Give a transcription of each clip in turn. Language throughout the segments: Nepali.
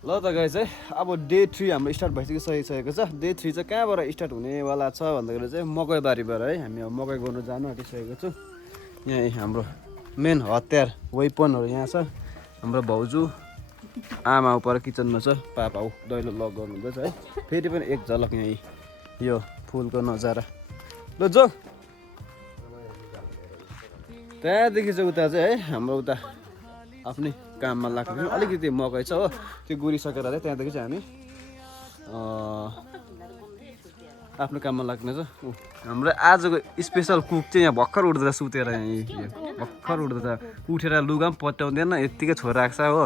ल त गाइस है अब डे 3 हाम्रो स्टार्ट भइसकेको छ। डे 3 चाहिँ कहाँबाट स्टार्ट हुनेवाला छ भन्दाखेरि चाहिँ मकैबारीबाट है हामी अब मकै गर्नु जानु आँटिसकेको छु। यहाँ हाम्रो मेन हतियार वेपनहरू यहाँ छ। हाम्रो भाउजू आमा उपर किचनमा छ, पापा ऊ दैलो लक गर्नुहुँदैछ है। फेरि पनि एक झलक यहीँ यो फुलको नजारा। ल जो त्यहाँदेखि चाहिँ उता चाहिँ है हाम्रो उता आफ्नै काममा लाग्नु अलिकति मकै छ हो, त्यो गुरिसकेर चाहिँ त्यहाँदेखि चाहिँ हामी आफ्नो काममा लाग्ने छ। हाम्रो आजको स्पेसल कुक चाहिँ यहाँ भर्खर उठ्दै सुतेर, यहाँ भर्खर उठ्दै उठेर लुगा पनि पट्याउँदैन यत्तिकै छोइरहेको छ हो।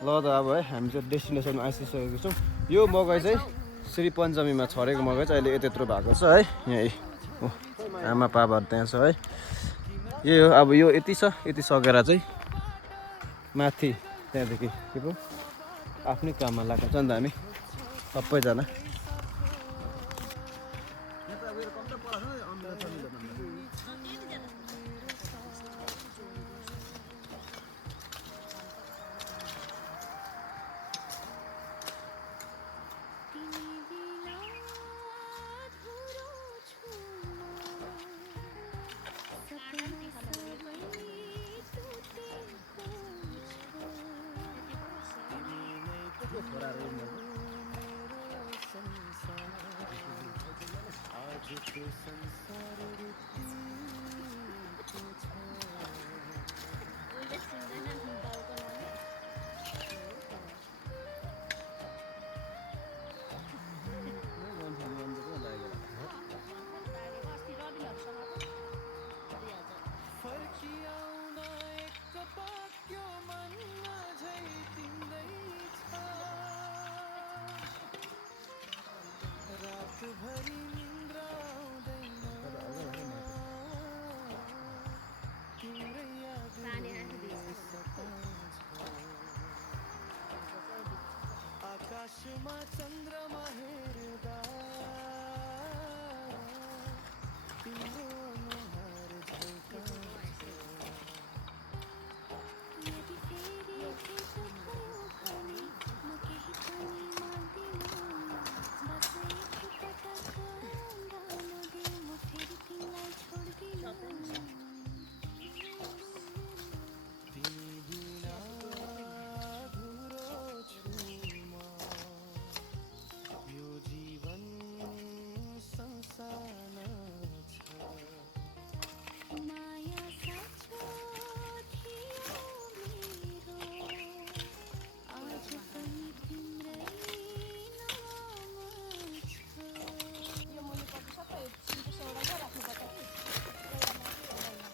ल त अब है हामी चाहिँ डेस्टिनेसनमा आइसकेको छौँ। यो मकै चाहिँ श्री पञ्चमीमा छरेको मकै चाहिँ अहिले यत्रो भएको छ है। यहीँ हो आमा पापाहरू त्यहाँ छ है। यही हो अब यो यति छ, यति सकेर चाहिँ माथि त्यहाँदेखि के पो आफ्नै काममा लाग्छ नि त हामी सबैजना।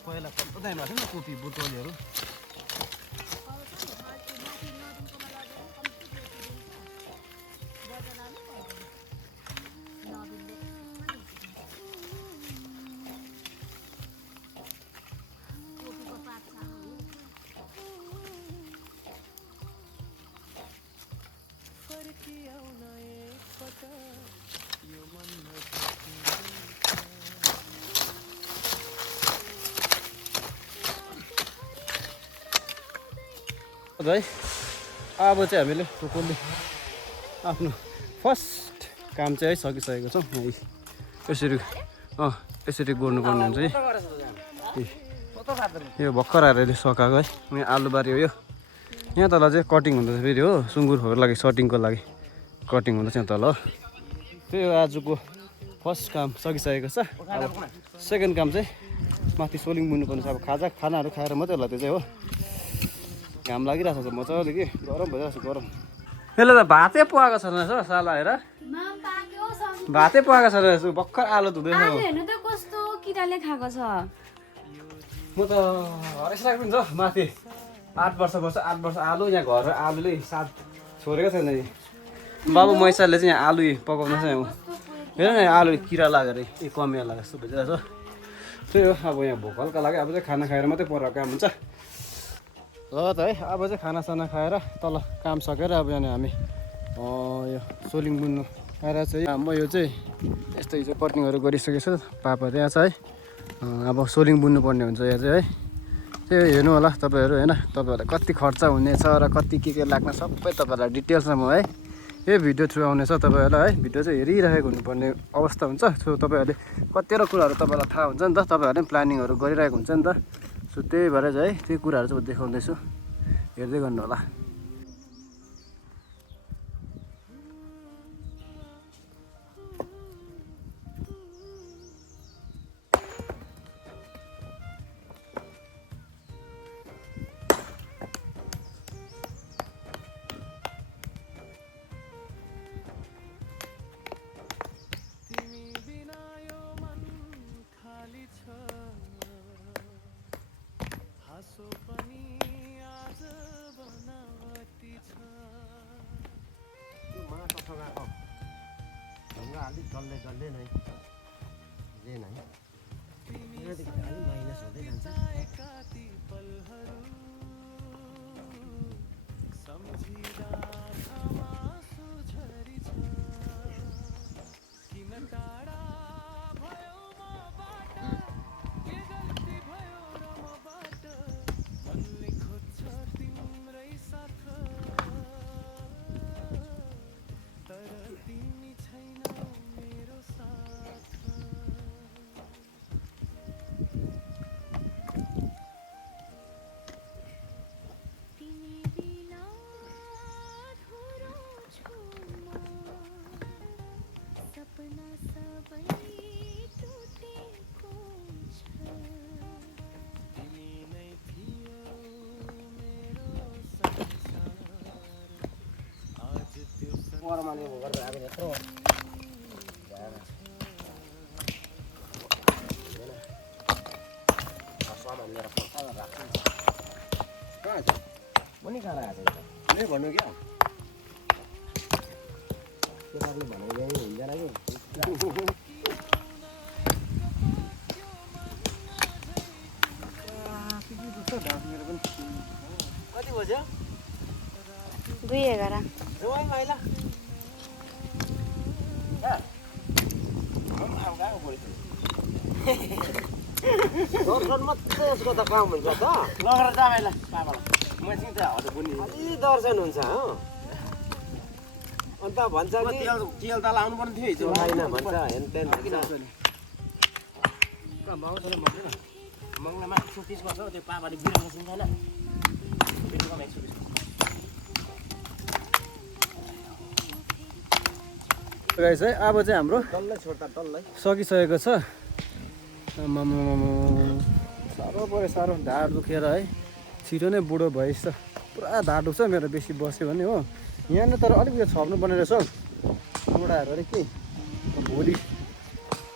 पहिला कस्तो दामी भएको थियो नि कोपी बुटोलीहरू। है अब चाहिँ हामीले टोटल्ली आफ्नो फर्स्ट काम चाहिँ है सकिसकेको छौँ। यसरी यसरी गर्नुपर्ने हुन्छ है। यो भर्खर आएर सकाएको है। यहाँ आलुबारी हो यो। यहाँ तल चाहिँ कटिङ हुँदैछ फेरि हो, सुँगुरहरूको लागि सटिङको लागि कटिङ हुँदैछ यहाँ तल हो। त्यही हो आजको फर्स्ट काम सकिसकेको छ। अब सेकेन्ड काम चाहिँ माथि सोलिङ बुन्नुपर्ने छ। अब खानाहरू खाएर मात्रै होला त्यो चाहिँ हो। घाम लागिरहेको छ मजाले कि गरम भइरहेको छ गरम। यसले त भातै पकाएको छ रहेछ साला हेर, भातै पकाएको छ रहेछ भर्खर आलु धुँदैछ। हेर्नु त कस्तो किराले खाएको छ। म त हरेस राख्नु नि त माथि 8 वर्ष आलु यहाँ घरमा आलुले साथ छोडेको छैन। बाबु मैसाले चाहिँ यहाँ आलु पकाउनु छ। हेर न आलु किरा लागेर कमिया लागेर जस्तो भइरहेको छ। त्यही हो अब यहाँ भोक हल्का लाग्यो। अब चाहिँ खाना खाएर मात्रै पर काम हुन्छ। ल त है अब चाहिँ खानासाना खाएर तल काम सकेर अब यहाँ हामी यो सोलिङ बुन्नु आएर चाहिँ म यो चाहिँ यस्तो हिजो कटिङहरू गरिसकेको छु। पापा त्यहाँ छ है। अब सोलिङ बुन्नु पर्ने हुन्छ यहाँ चाहिँ है। त्यो हेर्नु होला तपाईँहरू होइन, तपाईँहरूलाई कति खर्च हुनेछ र कति के लाग्ने सबै तपाईँहरूलाई डिटेल्समा म है यो भिडियो थ्रु आउनेछ तपाईँहरूलाई है। भिडियो चाहिँ हेरिरहेको हुनुपर्ने अवस्था हुन्छ। सो तपाईँहरूले कतिवटा कुराहरू तपाईँलाई थाहा हुन्छ नि त, तपाईँहरूले पनि प्लानिङहरू गरिरहेको हुन्छ नि त। सो त्यही भएर चाहिँ है त्यही कुराहरू चाहिँ म देखाउँदैछु, हेर्दै गर्नु होला। अलिक डल्लै डल्लै नै जे नै यहाँदेखि अलिक माइनस हुँदै जान्छ। ओरमाले गरेर अब यत्रो सामान लिएर फर्काएर राख्छु। कहाँ छ पनि कहाँ राखेको छ नै भन्नु क्या के गरी भनेको हुँदैन कि कति बज्यो 2:11 महिला दर्शन मात्रै यसको त काम हुन्छ त लगेर जा भाइला बाबालाई मसिन त हट बुनि अलि दर्शन हुन्छ हो। अन्त भन्छ कि तेल त लाउनु पर्ने थियो हिजो होइन भन्छ हेन तेन भन्छ मङ्गलामा 130 वर्ष त्यो पापाले बिना मसिन छैन बिरुवामा 120 गाइस है अब चाहिँ हाम्रो डल्लै छोड्दा डल्लै सकिसकेको छ। साह्रो पऱ्यो साह्रो, ढाड दुखेर है छिटो नै बुढो भइस। पुरा ढाड दुख्छ मेरो बेसी बस्यो भने हो। यहाँनिर तर अलिकति छप्नु पर्ने रहेछ हौ डोडाहरू अरे के भोलि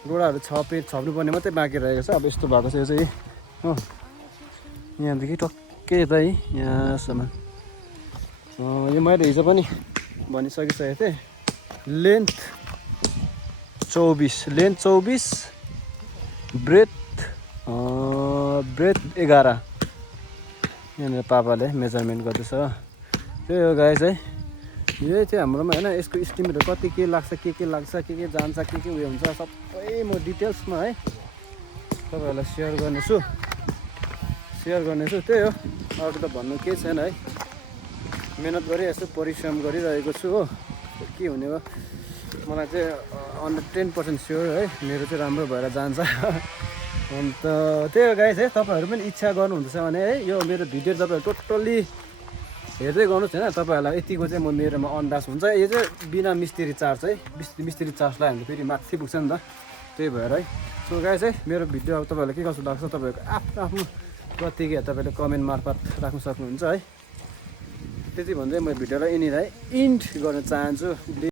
डोडाहरू छप्नु पर्ने मात्रै बाँकी रहेको छ। अब यस्तो भएको छ यो चाहिँ हो, यहाँदेखि टक्कै यतै यहाँसम्म। यो मैले हिजो पनि भनिसकिसकेको थिएँ, लेन्थ 24 ब्रेथ 11 यहाँनिर पापाले मेजरमेन्ट गर्दैछ। त्यही हो गाइस है, यही चाहिँ हाम्रोमा होइन। यसको इस्टिमेटहरू कति के लाग्छ के जान्छ के उयो हुन्छ सबै म डिटेल्समा है तपाईँहरूलाई सेयर गर्नेछु। त्यही हो, अरू त भन्नु केही छैन है। मेहनत गरिरहेछु, परिश्रम गरिरहेको छु हो। के हुने हो मलाई चाहिँ 110% स्योर है मेरो चाहिँ राम्रो भएर जान्छ। अन्त त्यही हो गाइस है, तपाईँहरू पनि इच्छा गर्नुहुँदैछ भने है यो मेरो भिडियो तपाईँहरू टोटल्ली हेर्दै गर्नुहोस् होइन। तपाईँहरूलाई यतिको चाहिँ म मेरोमा अन्दाज हुन्छ। यो चाहिँ बिना मिस्त्री चार्ज है, मिस्त्री चार्जलाई हामीले फेरि माथि पुग्छ नि त, त्यही भएर है। सो गाइस है मेरो भिडियो अब तपाईँहरूलाई के कस्तो लाग्छ तपाईँहरूको आफ्नो प्रतिक्रिया तपाईँले कमेन्ट मार्फत राख्न सक्नुहुन्छ है। त्यति भन्दै म भिडियोलाई यहीँनिर है इन्ड गर्न चाहन्छु।